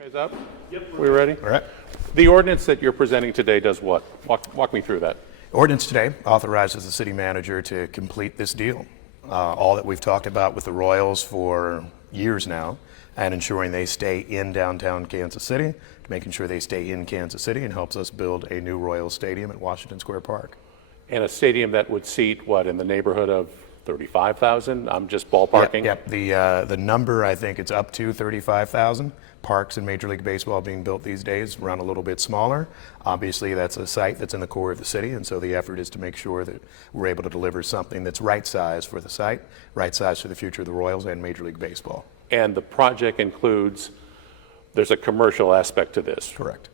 Guys up? Yep. We ready? All right. The ordinance that you're presenting today does what? Walk me through that. Ordinance today authorizes the city manager to complete this deal. All that we've talked about with the Royals for years now, and ensuring they stay in downtown Kansas City, making sure they stay in Kansas City, and helps us build a new Royals stadium at Washington Square Park. And a stadium that would seat, what, in the neighborhood of 35,000? I'm just ballparking. Yep. The number, I think it's up to 35,000. Parks in Major League Baseball being built these days run a little bit smaller. Obviously, that's a site that's in the core of the city, and so the effort is to make sure that we're able to deliver something that's right size for the site, right size for the future of the Royals and Major League Baseball. And the project includes, there's a commercial aspect to this. Correct.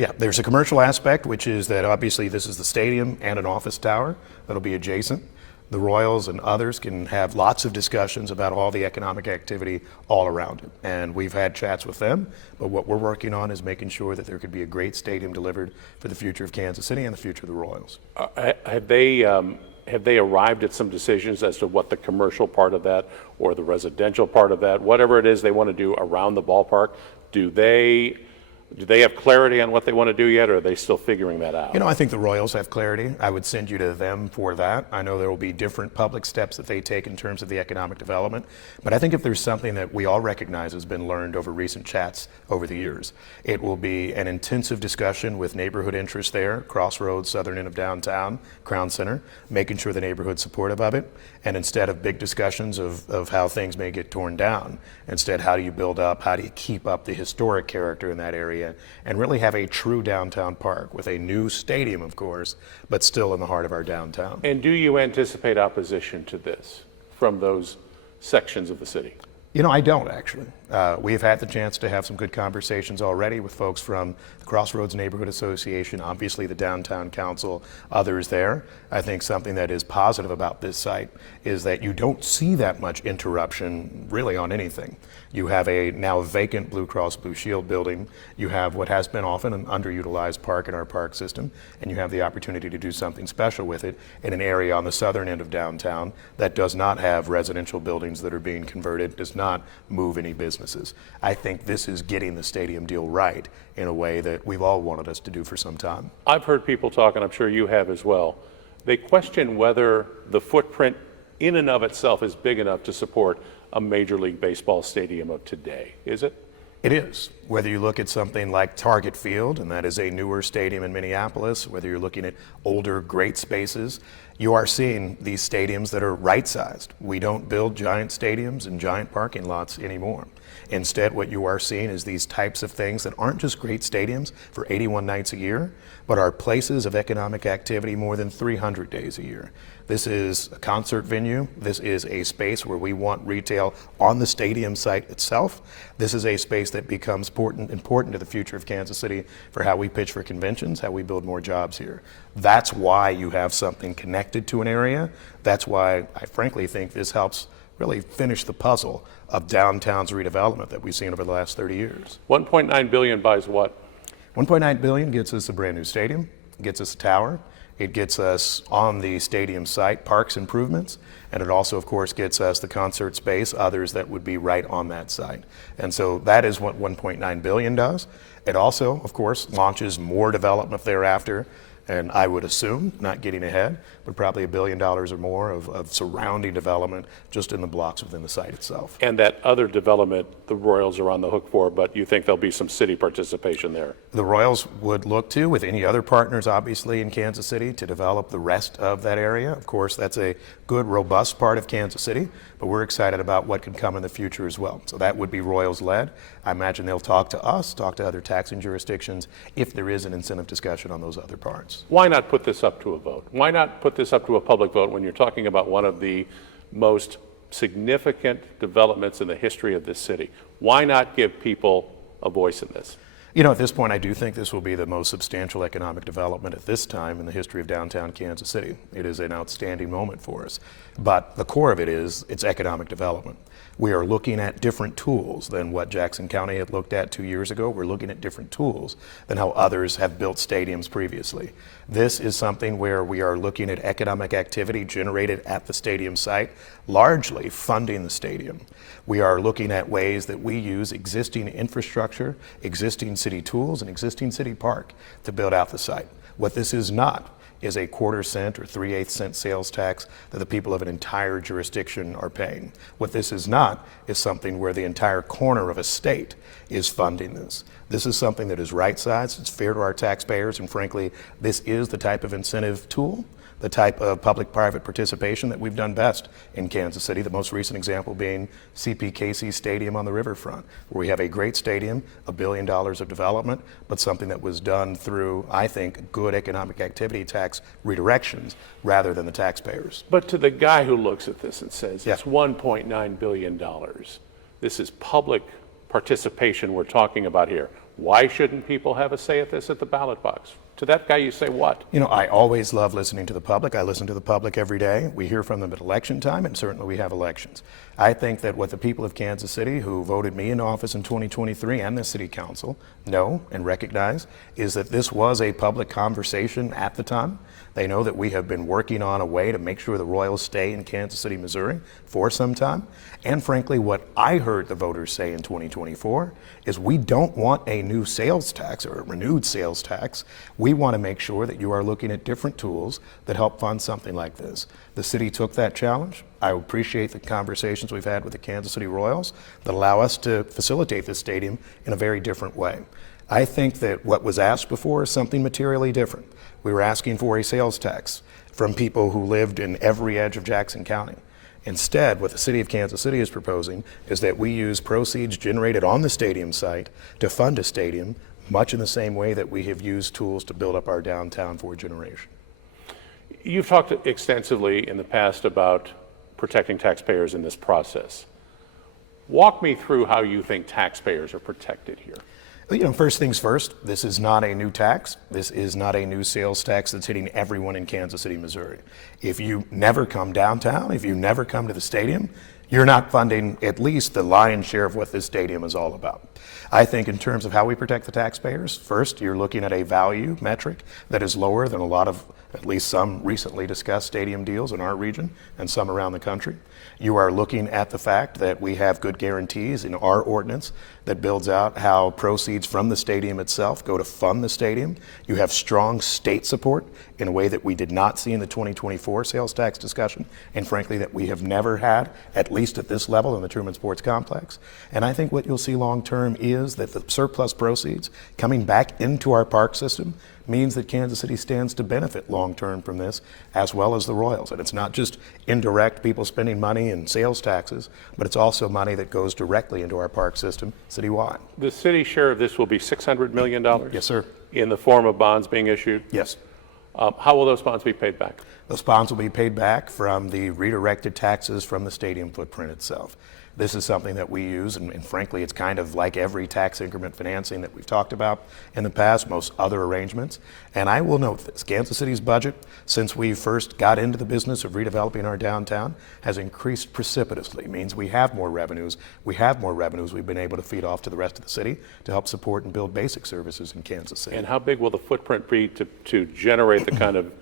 Yeah, there's a commercial aspect, which is that obviously this is the stadium and an office tower that'll be adjacent. The Royals and others can have lots of discussions about all the economic activity all around it. And we've had chats with them, but what we're working on is making sure that there could be a great stadium delivered for the future of Kansas City and the future of the Royals. Have they arrived at some decisions as to what the commercial part of that or the residential part of that, whatever it is they want to do around the ballpark, do they have clarity on what they want to do yet, or are they still figuring that out? You know, I think the Royals have clarity. I would send you to them for that. I know there will be different public steps that they take in terms of the economic development, but I think if there's something that we all recognize has been learned over recent chats over the years, it will be an intensive discussion with neighborhood interests there, Crossroads, southern end of downtown, Crown Center, making sure the neighborhood's supportive of it, and instead of big discussions of how things may get torn down, instead, how do you build up, how do you keep up the historic character in that area, and really have a true downtown park with a new stadium, of course, but still in the heart of our downtown. And do you anticipate opposition to this from those sections of the city? You know, I don't actually. We've had the chance to have some good conversations already with folks from the Crossroads Neighborhood Association, obviously the Downtown Council, others there. I think something that is positive about this site is that you don't see that much interruption really on anything. You have a now vacant Blue Cross Blue Shield building. You have what has been often an underutilized park in our park system, and you have the opportunity to do something special with it in an area on the southern end of downtown that does not have residential buildings that are being converted, does not move any businesses. I think this is getting the stadium deal right in a way that we've all wanted us to do for some time. I've heard people talk, and I'm sure you have as well. They question whether the footprint in and of itself is big enough to support a Major League Baseball stadium of today. Is it? It is. Whether you look at something like Target Field, and that is a newer stadium in Minneapolis, whether you're looking at older, great spaces, you are seeing these stadiums that are right-sized. We don't build giant stadiums and giant parking lots anymore. Instead, what you are seeing is these types of things that aren't just great stadiums for 81 nights a year, but are places of economic activity more than 300 days a year. This is a concert venue. This is a space where we want retail on the stadium site itself. This is a space that becomes important to the future of Kansas City for how we pitch for conventions, how we build more jobs here. That's why you have something connected to an area. That's why I frankly think this helps really finish the puzzle of downtown's redevelopment that we've seen over the last 30 years. 1.9 billion buys what? 1.9 billion gets us a brand new stadium, gets us a tower, it gets us on the stadium site parks improvements, and it also, of course, gets us the concert space, others that would be right on that site. And so that is what 1.9 billion does. It also, of course, launches more development thereafter. And I would assume, not getting ahead, but probably $1 billion or more of surrounding development just in the blocks within the site itself. And that other development the Royals are on the hook for, but you think there'll be some city participation there? The Royals would look to, with any other partners obviously in Kansas City, to develop the rest of that area. Of course, that's a good, robust part of Kansas City, but we're excited about what could come in the future as well. So that would be Royals-led. I imagine they'll talk to us, talk to other taxing jurisdictions, if there is an incentive discussion on those other parts. Why not put this up to a vote? Why not put this up to a public vote when you're talking about one of the most significant developments in the history of this city? Why not give people a voice in this? You know, at this point, I do think this will be the most substantial economic development at this time in the history of downtown Kansas City. It is an outstanding moment for us. But the core of it is it's economic development. We are looking at different tools than what Jackson County had looked at 2 years ago. We're looking at different tools than how others have built stadiums previously. This is something where we are looking at economic activity generated at the stadium site, largely funding the stadium. We are looking at ways that we use existing infrastructure, existing city tools, and existing city park to build out the site. What this is not is a quarter-cent or 3/8 cent sales tax that the people of an entire jurisdiction are paying. What this is not is something where the entire corner of a state is funding this. This is something that is right-sized, it's fair to our taxpayers, and frankly, this is the type of incentive tool, the type of public-private participation that we've done best in Kansas City, the most recent example being CP Casey Stadium on the riverfront, where we have a great stadium, $1 billion of development, but something that was done through, I think, good economic activity tax redirections rather than the taxpayers. But to the guy who looks at this and says, Yeah. it's $1.9 billion, this is public participation we're talking about here. Why shouldn't people have a say at this at the ballot box? To that guy, you say what? You know, I always love listening to the public. I listen to the public every day. We hear from them at election time, and certainly we have elections. I think that what the people of Kansas City who voted me in office in 2023 and the city council know and recognize is that this was a public conversation at the time. They know that we have been working on a way to make sure the Royals stay in Kansas City, Missouri for some time. And frankly, what I heard the voters say in 2024 is we don't want a new sales tax or a renewed sales tax. We want to make sure that you are looking at different tools that help fund something like this. The city took that challenge. I appreciate the conversations we've had with the Kansas City Royals that allow us to facilitate this stadium in a very different way. I think that what was asked before is something materially different. We were asking for a sales tax from people who lived in every edge of Jackson County. Instead, what the city of Kansas City is proposing is that we use proceeds generated on the stadium site to fund a stadium, much in the same way that we have used tools to build up our downtown for a generation. You've talked extensively in the past about protecting taxpayers in this process. Walk me through how you think taxpayers are protected here. You know, first things first, this is not a new tax. This is not a new sales tax that's hitting everyone in Kansas City, Missouri. If you never come downtown, if you never come to the stadium, you're not funding at least the lion's share of what this stadium is all about. I think in terms of how we protect the taxpayers, first, you're looking at a value metric that is lower than a lot of, at least some recently discussed stadium deals in our region and some around the country. You are looking at the fact that we have good guarantees in our ordinance that builds out how proceeds from the stadium itself go to fund the stadium. You have strong state support in a way that we did not see in the 2024 sales tax discussion, and frankly that we have never had, at least at this level in the Truman Sports Complex. And I think what you'll see long term is that the surplus proceeds coming back into our park system means that Kansas City stands to benefit long-term from this, as well as the Royals. And it's not just indirect people spending money in sales taxes, but it's also money that goes directly into our park system citywide. The city share of this will be $600 million? Yes, sir. In the form of bonds being issued? Yes. How will those bonds be paid back? Those bonds will be paid back from the redirected taxes from the stadium footprint itself. This is something that we use, and frankly, it's kind of like every tax increment financing that we've talked about in the past, most other arrangements. And I will note this, Kansas City's budget, since we first got into the business of redeveloping our downtown, has increased precipitously. It means we have more revenues. We've been able to feed off to the rest of the city to help support and build basic services in Kansas City. And how big will the footprint be to generate the kind of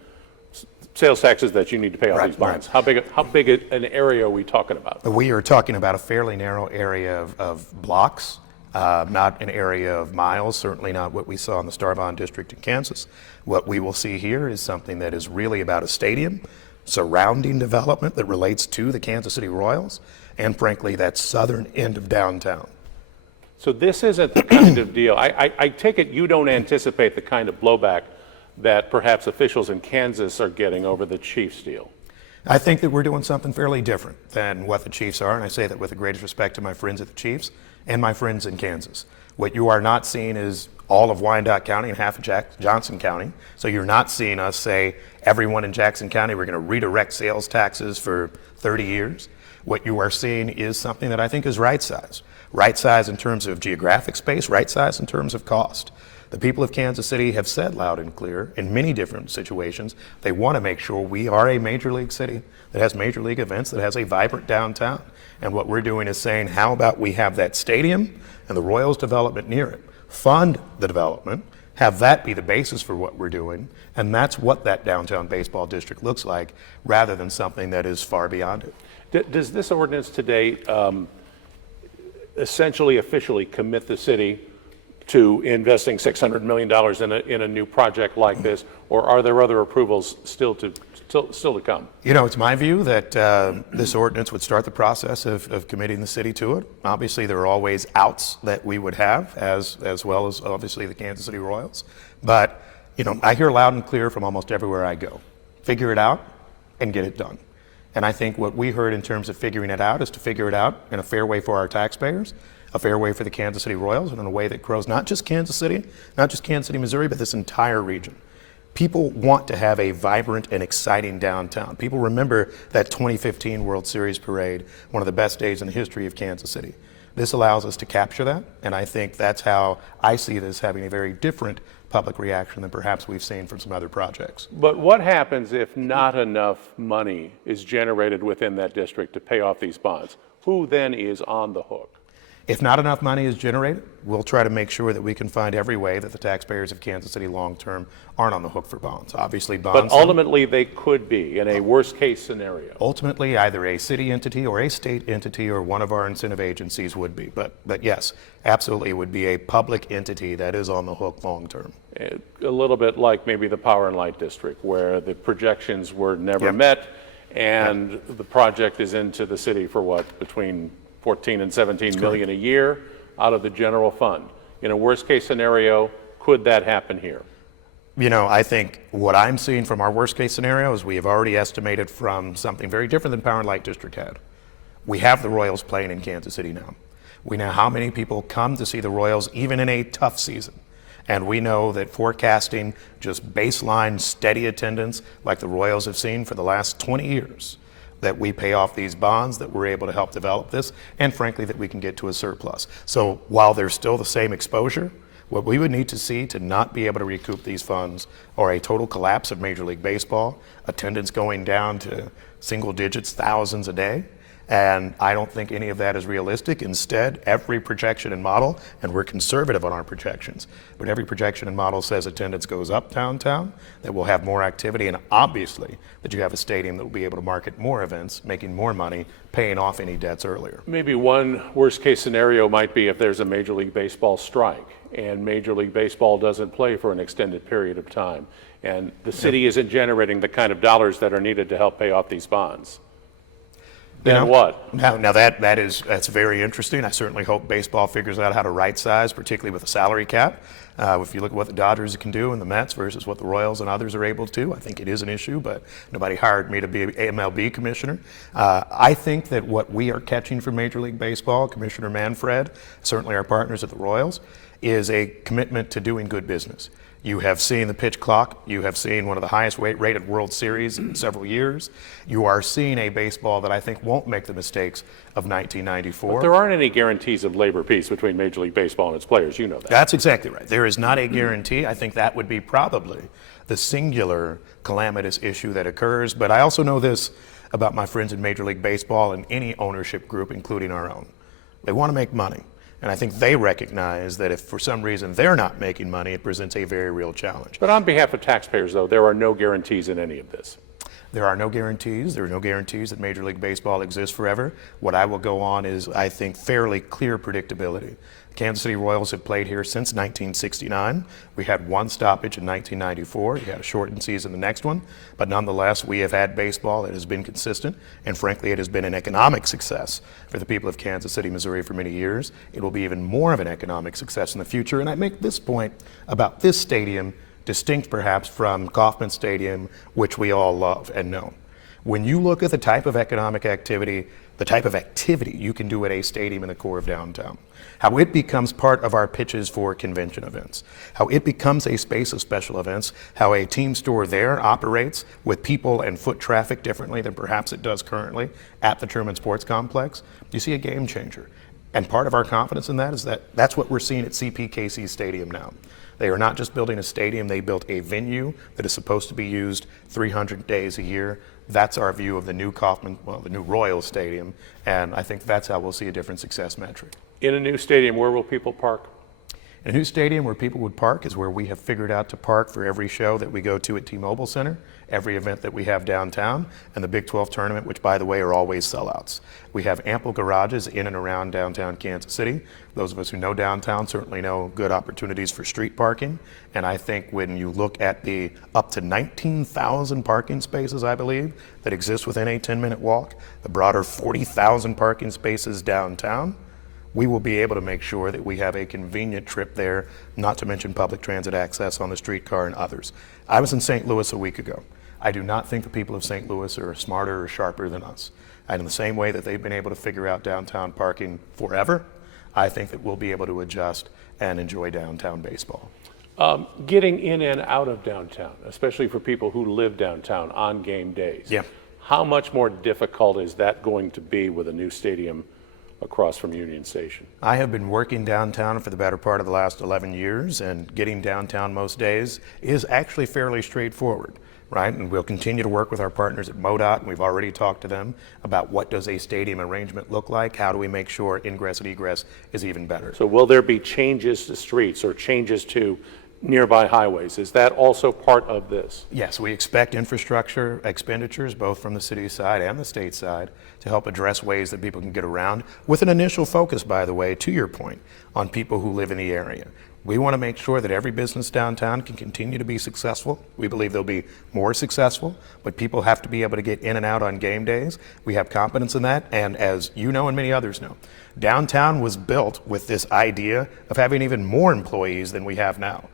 sales taxes that you need to pay off these bonds? Right. How big an area are we talking about? We are talking about a fairly narrow area of blocks, not an area of miles, certainly not what we saw in the Starvon district in Kansas. What we will see here is something that is really about a stadium, surrounding development that relates to the Kansas City Royals, and frankly, that southern end of downtown. So this isn't the kind of deal, I take it you don't anticipate the kind of blowback that perhaps officials in Kansas are getting over the Chiefs deal. I think that we're doing something fairly different than what the Chiefs are, and I say that with the greatest respect to my friends at the Chiefs and my friends in Kansas. What you are not seeing is all of Wyandotte County and half of Johnson County. So you're not seeing us say, everyone in Jackson County, we're going to redirect sales taxes for 30 years. What you are seeing is something that I think is right-sized. Right-sized in terms of geographic space, right-sized in terms of cost. The people of Kansas City have said loud and clear in many different situations, they want to make sure we are a major league city that has major league events, that has a vibrant downtown. And what we're doing is saying, how about we have that stadium and the Royals development near it, fund the development, have that be the basis for what we're doing, and that's what that downtown baseball district looks like, rather than something that is far beyond it. Does this ordinance today essentially officially commit the city to investing $600 million in a new project like this, or are there other approvals still to come? You know, it's my view that this ordinance would start the process of committing the city to it. Obviously, there are always outs that we would have, as well as obviously the Kansas City Royals. But, you know, I hear loud and clear from almost everywhere I go. Figure it out and get it done. And I think what we heard in terms of figuring it out is to figure it out in a fair way for our taxpayers, a fair way for the Kansas City Royals, and in a way that grows not just Kansas City, Missouri, but this entire region. People want to have a vibrant and exciting downtown. People remember that 2015 World Series parade, one of the best days in the history of Kansas City. This allows us to capture that, and I think that's how I see this having a very different public reaction than perhaps we've seen from some other projects. But what happens if not enough money is generated within that district to pay off these bonds? Who then is on the hook? If not enough money is generated, we'll try to make sure that we can find every way that the taxpayers of Kansas City long-term aren't on the hook for bonds. Obviously, bonds. But ultimately, they could be in a worst-case scenario. Ultimately, either a city entity or a state entity or one of our incentive agencies would be. But yes, absolutely, it would be a public entity that is on the hook long-term. A little bit like maybe the Power and Light District, where the projections were never met, and the project is into the city for what, between 14 and 17 million a year out of the general fund. In a worst case scenario, could that happen here? You know, I think what I'm seeing from our worst case scenario is we have already estimated from something very different than Power and Light District had. We have the Royals playing in Kansas City now. We know how many people come to see the Royals even in a tough season. And we know that forecasting just baseline steady attendance like the Royals have seen for the last 20 years, that we pay off these bonds, that we're able to help develop this, and frankly, that we can get to a surplus. So while there's still the same exposure, what we would need to see to not be able to recoup these funds are a total collapse of Major League Baseball, attendance going down to single digits, thousands a day. And I don't think any of that is realistic. Instead, every projection and model, and we're conservative on our projections, but every projection and model says attendance goes up downtown, that we'll have more activity, and obviously that you have a stadium that will be able to market more events, making more money, paying off any debts earlier. Maybe one worst case scenario might be if there's a Major League Baseball strike and Major League Baseball doesn't play for an extended period of time, and the city isn't generating the kind of dollars that are needed to help pay off these bonds. Then what? Now that's very interesting. I certainly hope baseball figures out how to right size, particularly with the salary cap. If you look at what the Dodgers can do and the Mets versus what the Royals and others are able to do, I think it is an issue, but nobody hired me to be an MLB commissioner. I think that what we are catching from Major League Baseball, Commissioner Manfred, certainly our partners at the Royals, is a commitment to doing good business. You have seen the pitch clock. You have seen one of the highest rated World Series in several years. You are seeing a baseball that I think won't make the mistakes of 1994. But there aren't any guarantees of labor peace between Major League Baseball and its players. You know that. That's exactly right. There is not a guarantee. I think that would be probably the singular calamitous issue that occurs. But I also know this about my friends in Major League Baseball and any ownership group, including our own. They want to make money. And I think they recognize that if for some reason they're not making money, it presents a very real challenge. But on behalf of taxpayers, though, there are no guarantees in any of this. There are no guarantees. There are no guarantees that Major League Baseball exists forever. What I will go on is, I think, fairly clear predictability. The Kansas City Royals have played here since 1969. We had one stoppage in 1994. You had a shortened season the next one. But nonetheless, we have had baseball that has been consistent. And frankly, it has been an economic success for the people of Kansas City, Missouri for many years. It will be even more of an economic success in the future. And I make this point about this stadium distinct perhaps from Kauffman Stadium, which we all love and know. When you look at the type of economic activity, the type of activity you can do at a stadium in the core of downtown, how it becomes part of our pitches for convention events, how it becomes a space of special events, how a team store there operates with people and foot traffic differently than perhaps it does currently at the Truman Sports Complex, you see a game changer. And part of our confidence in that is that that's what we're seeing at CPKC Stadium now. They are not just building a stadium, they built a venue that is supposed to be used 300 days a year. That's our view of the new the new Royal Stadium, and I think that's how we'll see a different success metric. In a new stadium, where will people park? A new stadium where people would park is where we have figured out to park for every show that we go to at T-Mobile Center, every event that we have downtown, and the Big 12 tournament, which, by the way, are always sellouts. We have ample garages in and around downtown Kansas City. Those of us who know downtown certainly know good opportunities for street parking. And I think when you look at the up to 19,000 parking spaces, I believe, that exist within a 10-minute walk, the broader 40,000 parking spaces downtown, we will be able to make sure that we have a convenient trip there, not to mention public transit access on the streetcar and others. I was in St. Louis a week ago. I do not think the people of St. Louis are smarter or sharper than us. And in the same way that they've been able to figure out downtown parking forever, I think that we'll be able to adjust and enjoy downtown baseball. Getting in and out of downtown, especially for people who live downtown on game days. Yeah. How much more difficult is that going to be with a new stadium across from Union Station? I have been working downtown for the better part of the last 11 years, and getting downtown most days is actually fairly straightforward, right? And we'll continue to work with our partners at MoDOT, and we've already talked to them about what does a stadium arrangement look like, how do we make sure ingress and egress is even better. So will there be changes to streets or changes to nearby highways? Is that also part of this? Yes, we expect infrastructure expenditures, both from the city side and the state side, to help address ways that people can get around, with an initial focus, by the way, to your point, on people who live in the area. We want to make sure that every business downtown can continue to be successful. We believe they'll be more successful, but people have to be able to get in and out on game days. We have confidence in that, and as you know and many others know, downtown was built with this idea of having even more employees than we have now.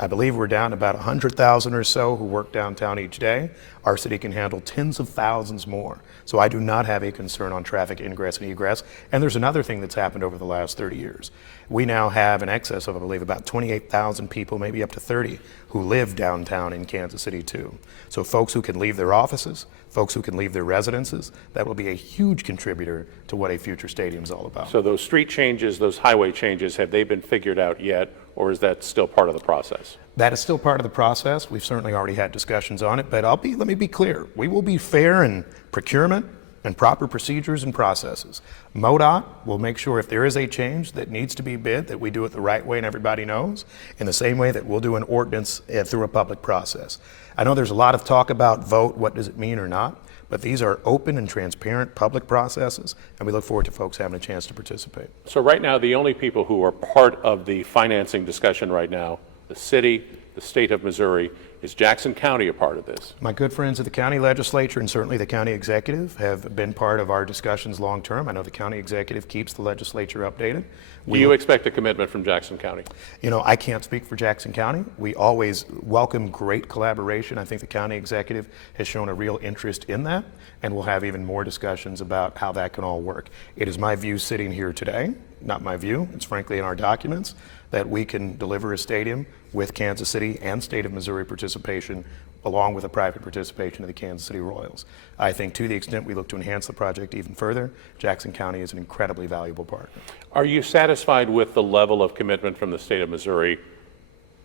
I believe we're down to about 100,000 or so who work downtown each day. Our city can handle tens of thousands more. So I do not have a concern on traffic ingress and egress. And there's another thing that's happened over the last 30 years. We now have in excess of, I believe, about 28,000 people, maybe up to 30, who live downtown in Kansas City too. So folks who can leave their offices, folks who can leave their residences, that will be a huge contributor to what a future stadium is all about. So those street changes, those highway changes, have they been figured out yet, or is that still part of the process? That is still part of the process. We've certainly already had discussions on it, but let me be clear. We will be fair in procurement and proper procedures and processes. MoDOT will make sure if there is a change that needs to be bid, that we do it the right way and everybody knows, in the same way that we'll do an ordinance through a public process. I know there's a lot of talk about vote, what does it mean or not, but these are open and transparent public processes, and we look forward to folks having a chance to participate. So right now, the only people who are part of the financing discussion right now, the city, the state of Missouri, is Jackson County a part of this? My good friends at the county legislature and certainly the county executive have been part of our discussions long term. I know the county executive keeps the legislature updated. Do you expect a commitment from Jackson County? You know, I can't speak for Jackson County. We always welcome great collaboration. I think the county executive has shown a real interest in that, and we'll have even more discussions about how that can all work. It is my view sitting here today, not my view, it's frankly in our documents, that we can deliver a stadium with Kansas City and state of Missouri participation, along with the private participation of the Kansas City Royals. I think to the extent we look to enhance the project even further, Jackson County is an incredibly valuable partner. Are you satisfied with the level of commitment from the state of Missouri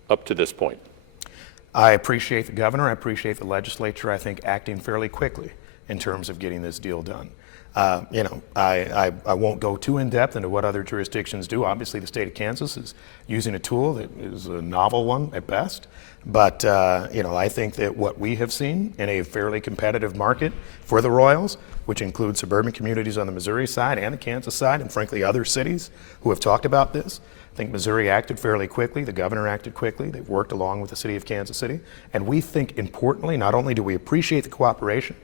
up to this point? I appreciate the governor, I appreciate the legislature, I think acting fairly quickly in terms of getting this deal done. I won't go too in depth into what other jurisdictions do. Obviously, the state of Kansas is using a tool that is a novel one at best. But, I think that what we have seen in a fairly competitive market for the Royals, which includes suburban communities on the Missouri side and the Kansas side, and frankly other cities who have talked about this, I think Missouri acted fairly quickly. The governor acted quickly. They've worked along with the city of Kansas City. And we think, importantly, not only do we appreciate the cooperation,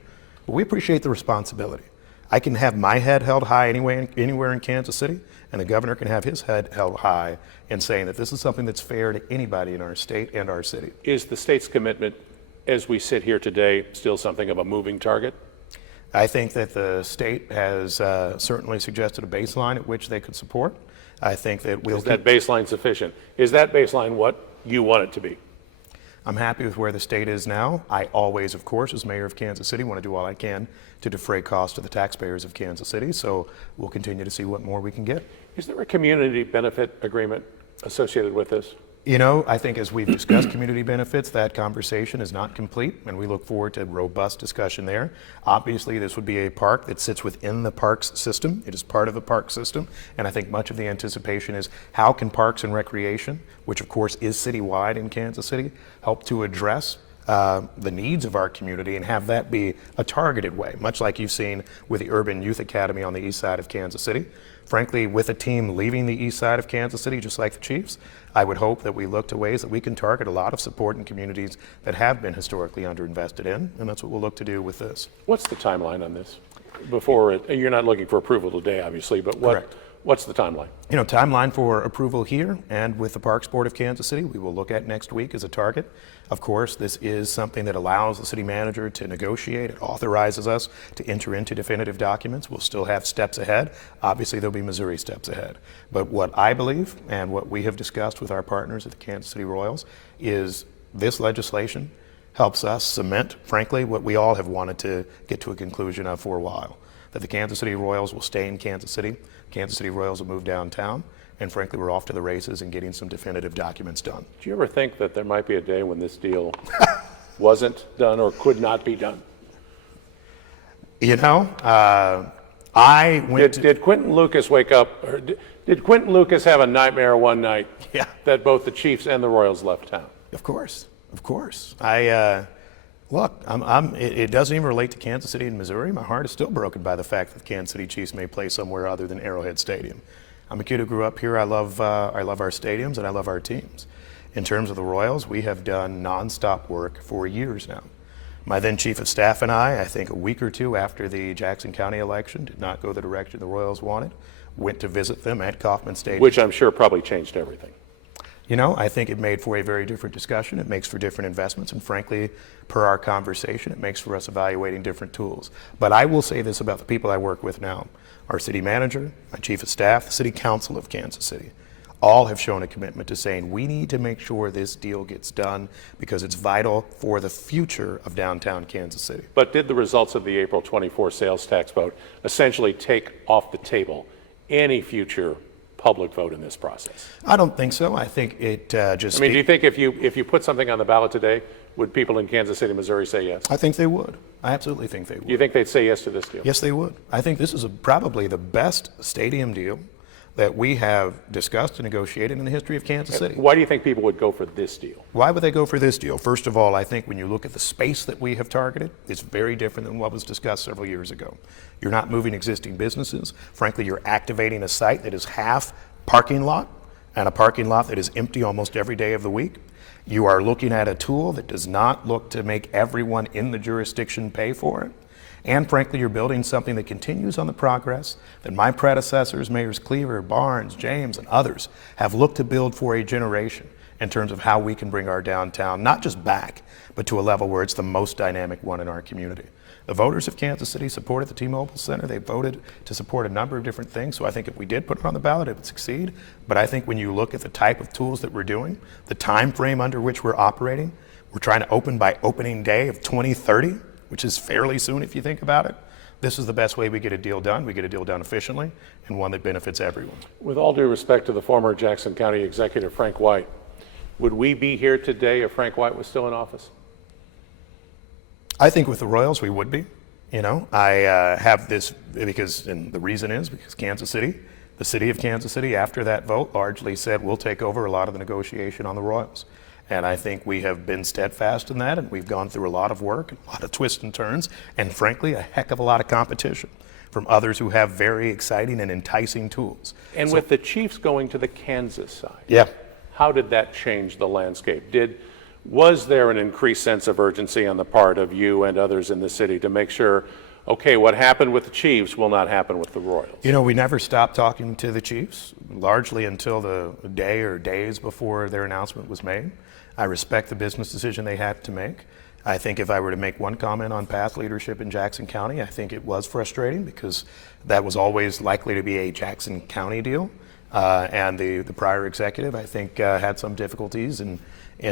but we appreciate the responsibility. I can have my head held high anywhere in Kansas City, and the governor can have his head held high in saying that this is something that's fair to anybody in our state and our city. Is the state's commitment, as we sit here today, still something of a moving target? I think that the state has certainly suggested a baseline at which they could support. I think that Is that baseline sufficient? Is that baseline what you want it to be? I'm happy with where the state is now. I always, of course, as mayor of Kansas City, want to do all I can to defray costs to the taxpayers of Kansas City. So we'll continue to see what more we can get. Is there a community benefit agreement associated with this? You know, I think as we've discussed community benefits, that conversation is not complete, and we look forward to robust discussion there. Obviously, this would be a park that sits within the parks system. It is part of the park system, and I think much of the anticipation is how can Parks and Recreation, which of course is citywide in Kansas City, help to address the needs of our community and have that be a targeted way, much like you've seen with the Urban Youth Academy on the east side of Kansas City. Frankly, with a team leaving the east side of Kansas City, just like the Chiefs, I would hope that we look to ways that we can target a lot of support in communities that have been historically underinvested in, and that's what we'll look to do with this. What's the timeline on this? You're not looking for approval today, obviously, but Correct. what's the timeline? You know, timeline for approval here and with the Parks Board of Kansas City, we will look at next week as a target. Of course, this is something that allows the city manager to negotiate. It authorizes us to enter into definitive documents. We'll still have steps ahead. Obviously, there'll be Missouri steps ahead. But what I believe and what we have discussed with our partners at the Kansas City Royals is this legislation helps us cement, frankly, what we all have wanted to get to a conclusion of for a while. That the Kansas City Royals will stay in Kansas City, Kansas City Royals will move downtown, and frankly, we're off to the races and getting some definitive documents done. Do you ever think that there might be a day when this deal wasn't done or could not be done? You know, I went to... Did Quentin Lucas wake up, or did Quentin Lucas have a nightmare one night Yeah. that both the Chiefs and the Royals left town? Of course, of course. Look, it doesn't even relate to Kansas City and Missouri. My heart is still broken by the fact that the Kansas City Chiefs may play somewhere other than Arrowhead Stadium. I'm a kid who grew up here. I love our stadiums and I love our teams. In terms of the Royals, we have done nonstop work for years now. My then chief of staff and I think a week or two after the Jackson County election, did not go the direction the Royals wanted, went to visit them at Kauffman Stadium. Which I'm sure probably changed everything. You know, I think it made for a very different discussion. It makes for different investments, and frankly, per our conversation, it makes for us evaluating different tools. But I will say this about the people I work with now. Our city manager, my chief of staff, the city council of Kansas City, all have shown a commitment to saying we need to make sure this deal gets done because it's vital for the future of downtown Kansas City. But did the results of the April 24 sales tax vote essentially take off the table any future public vote in this process? I don't think so. I think it just... I mean, do you think if you put something on the ballot today, would people in Kansas City, Missouri say yes? I think they would. I absolutely think they would. Do you think they'd say yes to this deal? Yes, they would. I think this is probably the best stadium deal that we have discussed and negotiated in the history of Kansas City. Why do you think people would go for this deal? Why would they go for this deal? First of all, I think when you look at the space that we have targeted, it's very different than what was discussed several years ago. You're not moving existing businesses. Frankly, you're activating a site that is half parking lot and a parking lot that is empty almost every day of the week. You are looking at a tool that does not look to make everyone in the jurisdiction pay for it. And frankly, you're building something that continues on the progress that my predecessors, Mayors Cleaver, Barnes, James, and others have looked to build for a generation in terms of how we can bring our downtown, not just back, but to a level where it's the most dynamic one in our community. The voters of Kansas City supported the T-Mobile Center. They voted to support a number of different things. So I think if we did put it on the ballot, it would succeed. But I think when you look at the type of tools that we're doing, the time frame under which we're operating, we're trying to open by opening day of 2030, which is fairly soon if you think about it. This is the best way we get a deal done. We get a deal done efficiently and one that benefits everyone. With all due respect to the former Jackson County Executive Frank White, would we be here today if Frank White was still in office? I think with the Royals, we would be. You know, I have this because, and the reason is because Kansas City, the city of Kansas City, after that vote, largely said we'll take over a lot of the negotiation on the Royals. And I think we have been steadfast in that, and we've gone through a lot of work, a lot of twists and turns, and frankly, a heck of a lot of competition from others who have very exciting and enticing tools. And with the Chiefs going to the Kansas side, Yeah. how did that change the landscape? Was there an increased sense of urgency on the part of you and others in the city to make sure, okay, what happened with the Chiefs will not happen with the Royals? You know, we never stopped talking to the Chiefs, largely until the day or days before their announcement was made. I respect the business decision they had to make. I think if I were to make one comment on past leadership in Jackson County, I think it was frustrating because that was always likely to be a Jackson County deal. And the prior executive, I think, had some difficulties in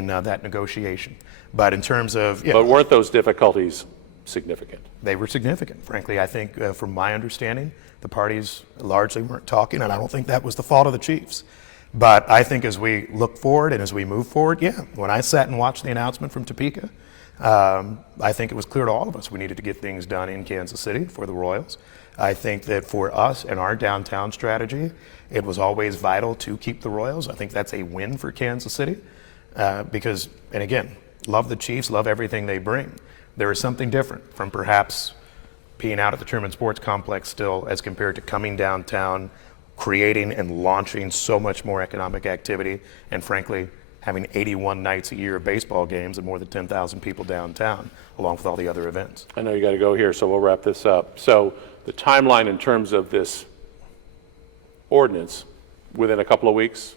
that negotiation. But in terms of, yeah, But weren't those difficulties significant? they were significant. Frankly, I think from my understanding, the parties largely weren't talking, and I don't think that was the fault of the Chiefs. But I think as we look forward and as we move forward, yeah, when I sat and watched the announcement from Topeka, I think it was clear to all of us we needed to get things done in Kansas City for the Royals. I think that for us and our downtown strategy, it was always vital to keep the Royals. I think that's a win for Kansas City because, and again, love the Chiefs, love everything they bring. There is something different from perhaps being out at the Truman Sports Complex still as compared to coming downtown, creating and launching so much more economic activity, and frankly, having 81 nights a year of baseball games and more than 10,000 people downtown, along with all the other events. I know you got to go here, so we'll wrap this up. So the timeline in terms of this ordinance, within a couple of weeks?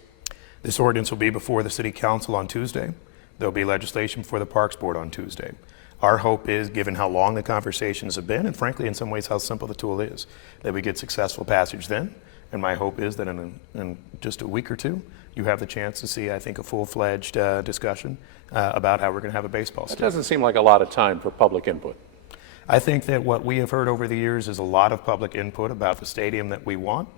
This ordinance will be before the City Council on Tuesday. There'll be legislation before the Parks Board on Tuesday. Our hope is, given how long the conversations have been, and frankly, in some ways, how simple the tool is, that we get successful passage then. And my hope is that in just a week or two, you have the chance to see, I think, a full-fledged discussion about how we're going to have a baseball It stadium. doesn't seem like a lot of time for public input. I think that what we have heard over the years is a lot of public input about the stadium that we want.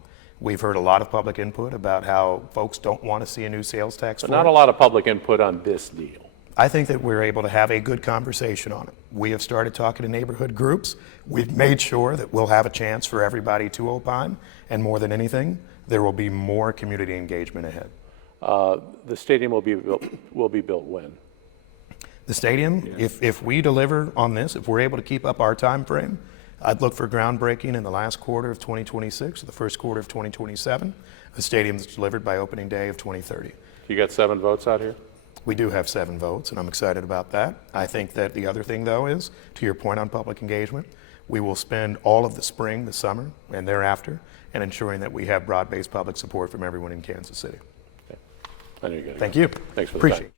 We've heard a lot of public input about how folks don't want to see a new sales tax But for not it. a lot of public input on this deal. I think that we're able to have a good conversation on it. We have started talking to neighborhood groups. We've made sure that we'll have a chance for everybody to opine, and more than anything, there will be more community engagement ahead. The stadium will be built when? The stadium, if we deliver on this, if we're able to keep up our time frame, I'd look for groundbreaking in the last quarter of 2026 or the first quarter of 2027. A stadium that's delivered by opening day of 2030. You got 7 votes out here? We do have 7 votes, and I'm excited about that. I think that the other thing, though, is, to your point on public engagement, we will spend all of the spring, the summer, and thereafter, and ensuring that we have broad-based public support from everyone in Kansas City. Okay. I know you got to go. Thank you. Thanks for the Appreciate time. it.